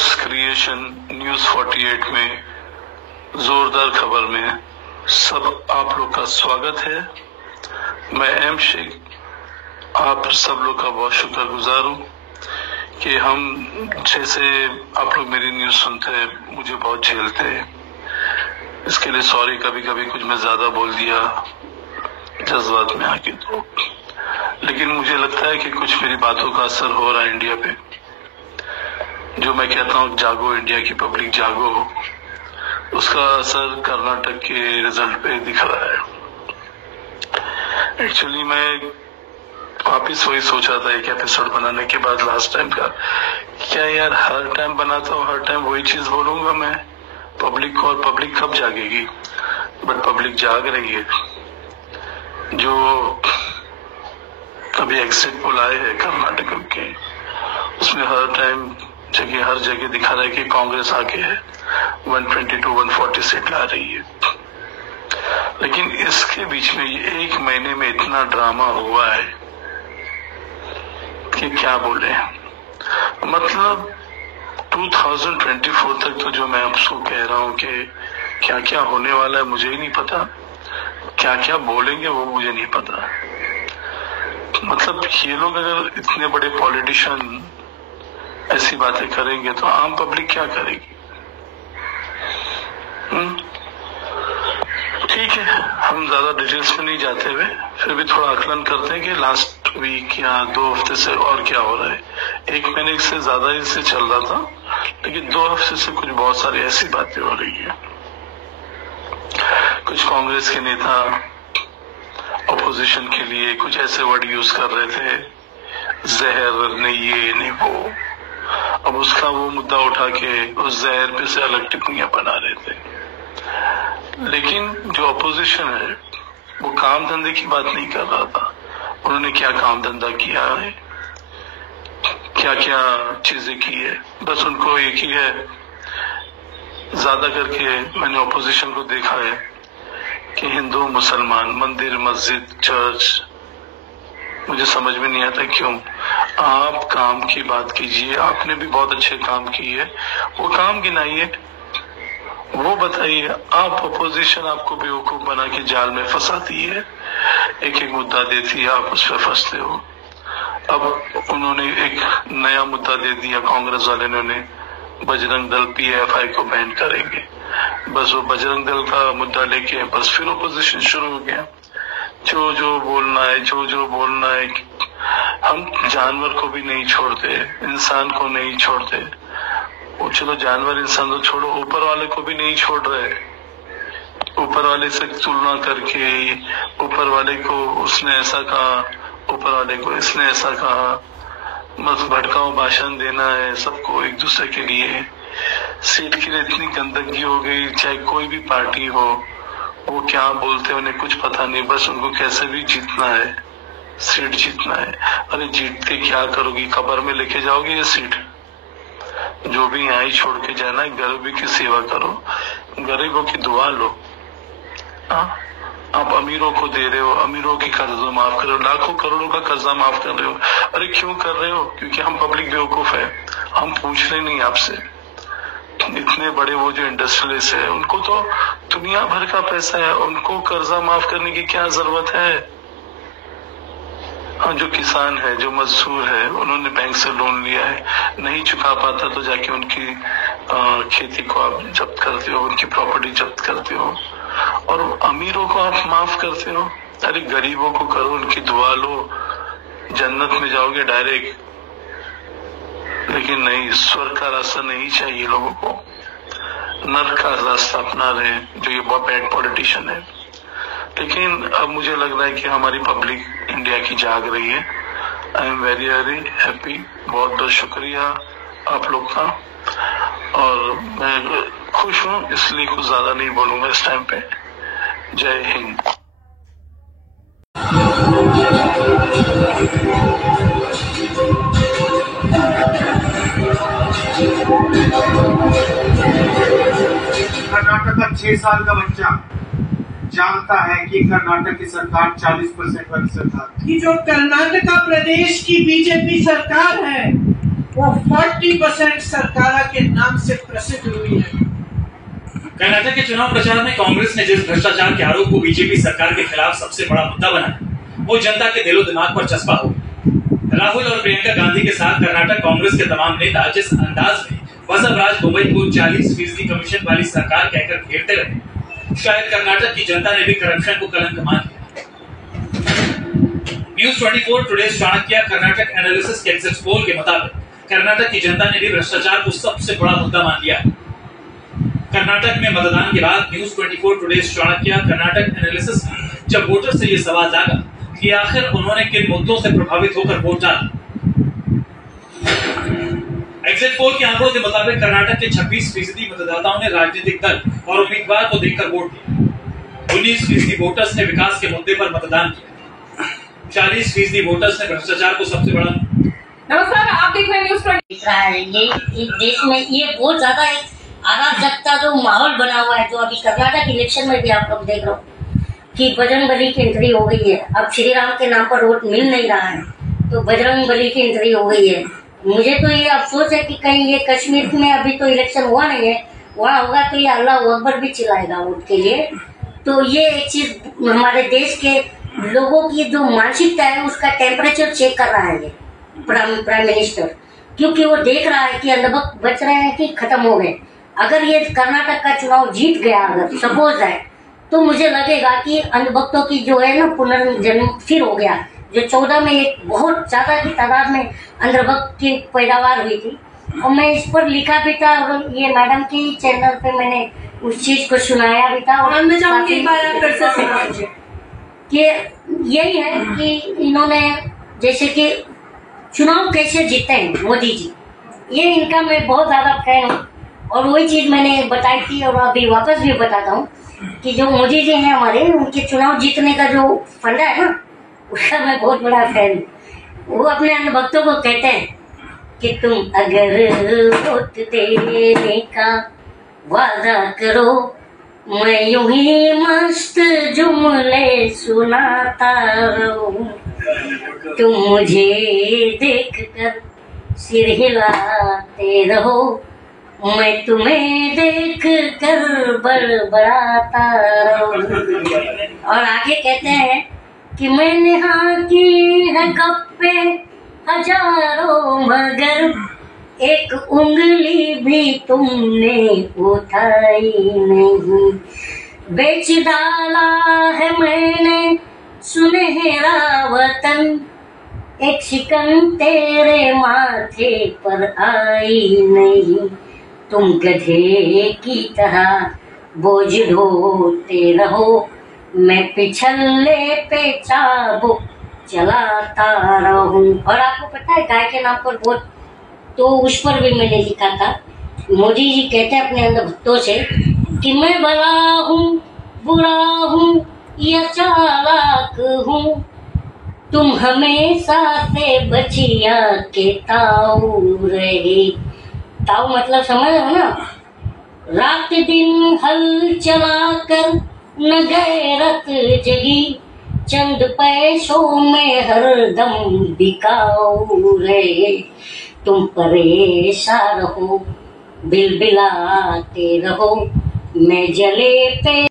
News creation news 48 में जोरदार खबर में सब आप लोग का स्वागत है। मैं एम शेख आप सब लोग का बहुत शुक्रगुजार हूँ कि हम जैसे आप लोग मेरी न्यूज सुनते हैं मुझे बहुत झेलते हैं। इसके लिए सॉरी, कभी कभी कुछ मैं ज्यादा बोल दिया जज्बात में आके तो, लेकिन मुझे लगता है कि कुछ मेरी बातों का असर हो रहा है इंडिया पे। जो मैं कहता हूँ जागो इंडिया की पब्लिक जागो, उसका असर कर्नाटक के रिजल्ट पे दिख रहा है। एक्चुअली मैं वापिस वही सोचा था एक एपिसोड बनाने के बाद लास्ट टाइम का, क्या यार हर टाइम बनाता हूँ, हर टाइम वही चीज बोलूंगा मैं पब्लिक को, और पब्लिक कब जागेगी? बट पब्लिक जाग रही है। जो अभी एग्जिट पोल आए हैं कर्नाटक के, उसमें हर जगह दिखा रहा है कि कांग्रेस आगे है, 122-140 सीट ला रही है। लेकिन इसके बीच में ये एक महीने में इतना ड्रामा हुआ है कि क्या बोले। मतलब 2024 तक तो जो मैं आपको कह रहा हूँ कि क्या क्या होने वाला है मुझे ही नहीं पता, क्या क्या बोलेंगे वो मुझे नहीं पता। मतलब ये लोग अगर इतने बड़े पॉलिटिशियन ऐसी बातें करेंगे तो आम पब्लिक क्या करेगी? ठीक है, हम ज्यादा डिटेल्स में नहीं जाते हुए फिर भी थोड़ा आकलन करते हैं कि लास्ट वीक या 2 हफ्ते से और क्या हो रहा है। 1 महीने से ज्यादा इससे चल रहा था, लेकिन 2 हफ्ते से कुछ बहुत सारी ऐसी बातें हो रही है। कुछ कांग्रेस के नेता अपोजिशन के लिए कुछ ऐसे वर्ड यूज कर रहे थे, जहर नहीं ये नहीं वो। अब उसका वो मुद्दा उठा के उस जहर पे से अलग टिप्पणियां बना रहे थे। लेकिन जो अपोजिशन है वो काम धंधे की बात नहीं कर रहा था। उन्होंने क्या काम धंधा किया है, क्या क्या चीजें की है, बस उनको एक ही है। ज्यादा करके मैंने अपोजिशन को देखा है कि हिंदू मुसलमान, मंदिर मस्जिद चर्च, मुझे समझ में नहीं आता क्यों। आप काम की बात कीजिए, आपने भी बहुत अच्छे काम किए, वो काम गिनाइए, वो बताइए। आप अपोजिशन आपको बेवकूफ बना के जाल में फंसाती है, एक एक मुद्दा देती है, आप उस पर फंसते हो। अब उन्होंने एक नया मुद्दा दे दिया कांग्रेस वाले ने, बजरंग दल PFI को बैन करेंगे। बस वो बजरंग दल का मुद्दा लेके बस फिर अपोजिशन शुरू हो गया। जो बोलना है, जो बोलना है। हम जानवर को भी नहीं छोड़ते, इंसान को नहीं छोड़ते। वो चलो जानवर इंसान तो छोड़ो, ऊपर वाले को भी नहीं छोड़ रहे। ऊपर वाले से तुलना करके, ऊपर वाले को उसने ऐसा कहा, ऊपर वाले को इसने ऐसा कहा, बस भड़काऊ भाषण देना है सबको एक दूसरे के लिए। सीट के लिए इतनी गंदगी हो गई, चाहे कोई भी पार्टी हो, वो क्या बोलते हैं उन्हें कुछ पता नहीं, बस उनको कैसे भी जीतना है, सीट जीतना है। अरे जीत के क्या करोगी? कब्र में लेके जाओगे ये सीट? जो भी यहाँ ही छोड़ के जाना है, गरीबी की सेवा करो, गरीबों की दुआ लो। आप अमीरों को दे रहे हो, अमीरों की कर्जा माफ कर रहे हो, लाखों करोड़ों का कर्जा माफ कर रहे हो। अरे क्यों कर रहे हो? क्योंकि हम पब्लिक बेवकूफ है, हम पूछ रहे नहीं आपसे। इतने बड़े वो जो इंडस्ट्रियलिस्ट है, उनको तो दुनिया भर का पैसा है, उनको कर्जा माफ करने की क्या जरूरत है? हाँ, जो किसान है, जो मजदूर है, उन्होंने बैंक से लोन लिया है, नहीं चुका पाता तो जाके उनकी खेती को आप जब्त करते हो, उनकी प्रॉपर्टी जब्त करते हो, और अमीरों को आप माफ करते हो। अरे गरीबों को करो, उनकी दुआ लो, जन्नत में जाओगे डायरेक्ट। लेकिन नहीं, स्वर्ग का रास्ता नहीं चाहिए लोगों को, नर्क का रास्ता अपना रहे जो ये बहुत बैड पॉलिटिशियन है। लेकिन अब मुझे लग रहा है कि हमारी पब्लिक इंडिया की जाग रही है। I am very very happy. बहुत बहुत शुक्रिया आप लोग का, और मैं खुश हूँ, इसलिए कुछ ज्यादा नहीं बोलूंगा इस टाइम पे। जय हिंद। कर्नाटक का 6 साल का बच्चा जानता है कि कर्नाटक की सरकार 40% वाली सरकार। कि जो कर्नाटका प्रदेश की बीजेपी सरकार है वो 40% सरकारा के नाम से प्रसिद्ध हुई है। कर्नाटक के चुनाव प्रचार में कांग्रेस ने जिस भ्रष्टाचार के आरोप को बीजेपी सरकार के खिलाफ सबसे बड़ा मुद्दा बनाया, वो जनता के दिलो दिमाग पर चस्पा हो। राहुल और प्रियंका गांधी के साथ कर्नाटक कांग्रेस के तमाम नेता जिस अंदाज में बसवराज बोम्मई को 40% कमीशन वाली सरकार कहकर घेरते रहे, शायद कर्नाटक की जनता ने भी करप्शन को कलंक मान लिया। News 24 today Chanakya Karnataka analysis के एग्जिट पोल के मुताबिक कर्नाटक की जनता ने भी भ्रष्टाचार को सबसे बड़ा मुद्दा मान लिया। कर्नाटक में मतदान के बाद news 24 today Chanakya Karnataka analysis जब वोटर से ये सवाल जागा कि आखिर उन्होंने किन मुद्दों से प्रभावित होकर वोट डाला। एग्जिट पोल के आंकड़ों के मुताबिक कर्नाटक के 26% मतदाताओं ने राजनीतिक दल और उम्मीदवार को देखकर वोट दिया। 19% वोटर्स ने विकास के मुद्दे पर मतदान किया। 40% वोटर्स ने भ्रष्टाचार को सबसे बड़ा। नमस्कार, आप देख रहे हैं न्यूज 20। ये देश में ये बहुत ज्यादा एक अराजकता जो माहौल बना हुआ है, जो अभी कर्नाटक इलेक्शन में भी आप लोग देख रहे हो कि बजरंग बली की एंट्री हो गई है। अब श्री राम के नाम पर वोट मिल नहीं रहा है, तो बजरंग बली की एंट्री हो गई है। मुझे तो ये अफसोस है कि कहीं ये कश्मीर में अभी तो इलेक्शन हुआ नहीं है, वहाँ होगा तो ये अल्लाह अकबर भी चिल्लाएगा वोट के लिए। तो ये एक चीज हमारे देश के लोगों की जो मानसिकता है उसका टेम्परेचर चेक कर रहा है ये प्राइम मिनिस्टर, क्योंकि वो देख रहा है कि अंधभक्त बच रहे हैं कि खत्म हो गए। अगर ये कर्नाटक का चुनाव जीत गया, अगर सपोज है, तो मुझे लगेगा कि अंधभक्तों की जो है ना पुनर्जन्म फिर हो गया। जो 14 में एक बहुत ज्यादा की तादाद में अंधभक्त की पैदावार हुई थी, और मैं इस पर लिखा भी था और ये मैडम की चैनल पे मैंने उस चीज को सुनाया भी था। और कि यही है कि इन्होंने जैसे कि चुनाव कैसे जीते हैं मोदी जी, ये इनका मैं बहुत ज्यादा फैन हूँ। और वही चीज मैंने बताई थी और अभी वापस भी बताता हूँ कि जो मोदी जी हैं हमारे, उनके चुनाव जीतने का जो फंडा है ना, उसका मैं बहुत बड़ा फैन हूँ। वो अपने अन्य भक्तों को कहते हैं कि तुम अगर वोट देने का वादा करो, मैं यूं ही मस्त जुमले सुनाता रहूं, तुम मुझे देखकर सिर हिलाते रहो, मैं तुम्हें देख कर बड़बड़ाता रहूं। और आगे कहते हैं कि मैंने हाँ की है गप्पे हजारों, मगर एक उंगली भी तुमने उठाई नहीं। बेच डाला है मैंने सुनहरा वतन, एक शिकन तेरे माथे पर आई नहीं। तुम गधे की तरह बोझ ढोते रहो, मैं पिछले पे चाबुक चलाता रहूं। और आपको पता है गाय के नाम पर वोट, तो उस पर भी मैंने लिखा था। मोदी जी कहते हैं अपने अंदर भक्तों से कि मैं भला हूँ, बुरा हूँ या चालाक हूँ, तुम हमेशा से बचिया के ताऊ रहे। ताऊ मतलब समझ रहे हो ना, रात दिन हल चला कर न गैरत जगी, चंद पैसों में हरदम बिकाऊ रहे। तुम परेशान रहो, बिलबिलाते रहो, मैं जले पे